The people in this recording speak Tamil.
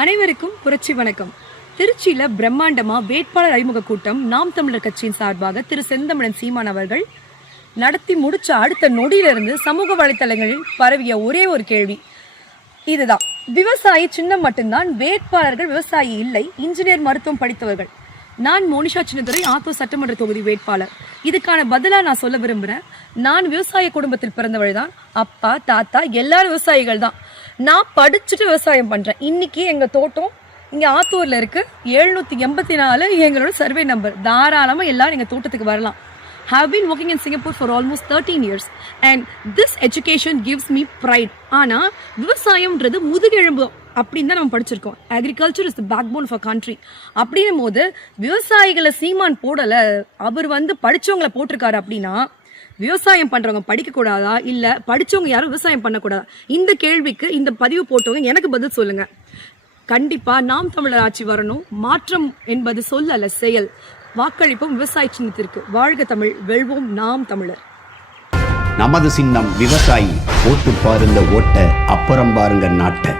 அனைவருக்கும் புரட்சி வணக்கம். திருச்சியில பிரம்மாண்டமா வேட்பாளர் அறிமுக கூட்டம் நாம் தமிழர் கட்சியின் சார்பாக திரு செந்தமிழன் சீமான் அவர்கள் நடத்தி முடிச்ச அடுத்த நொடியிலிருந்து சமூக வலைத்தளங்களில் பரவிய ஒரே ஒரு கேள்வி இதுதான்: விவசாயி சின்னம் மட்டும்தான், வேட்பாளர்கள் விவசாயி இல்லை, இன்ஜினியர் மருத்துவம் படித்தவர்கள். நான் மோனிஷா சின்னதுரை, ஆத்தூர் சட்டமன்ற தொகுதி வேட்பாளர். இதுக்கான பதிலா நான் சொல்ல விரும்புறேன். நான் விவசாய குடும்பத்தில் பிறந்தவள் தான். அப்பா தாத்தா எல்லாரும் விவசாயிகள் தான். நான் படிச்சுட்டு விவசாயம் பண்றேன். இன்னைக்கு எங்க தோட்டம் இங்க ஆத்தூர்ல இருக்கு. 784 எங்களோட சர்வே நம்பர். தாராளமா எல்லாரும் எங்க தோட்டத்துக்கு வரலாம். Have been working in Singapore for almost 13 years and this education gives me pride. ஆனா விவசாயம்ன்றது முதுகெலும்பு அப்படின்னு தான் நம்ம படிச்சிருக்கோம். Agriculture is the backbone of a country. அப்படின்னும் போது விவசாயிகளை சீமான் போடல, அவர் படிச்சவங்களை போட்டிருக்காரு. அப்படின்னா விவசாயம் பண்றவங்க படிக்க கூடாதா, இல்ல படிச்சவங்க யாரும் விவசாயம் பண்ணக்கூடாதா? இந்த கேள்விக்கு இந்த பதிவு போட்டவங்க எனக்கு பதில் சொல்லுங்க. கண்டிப்பா நாம் தமிழர் ஆட்சி வரணும். மாற்றம் என்பது சொல் அல்ல, செயல். வாக்களிப்போம் விவசாய சின்னத்திற்கு. வாழ்க தமிழ், வெல்வோம் நாம் தமிழர். நமது சின்னம் விவசாயி. ஓட்டு பாருங்க ஓட்ட, அப்புறம் பாருங்க நாட்டை.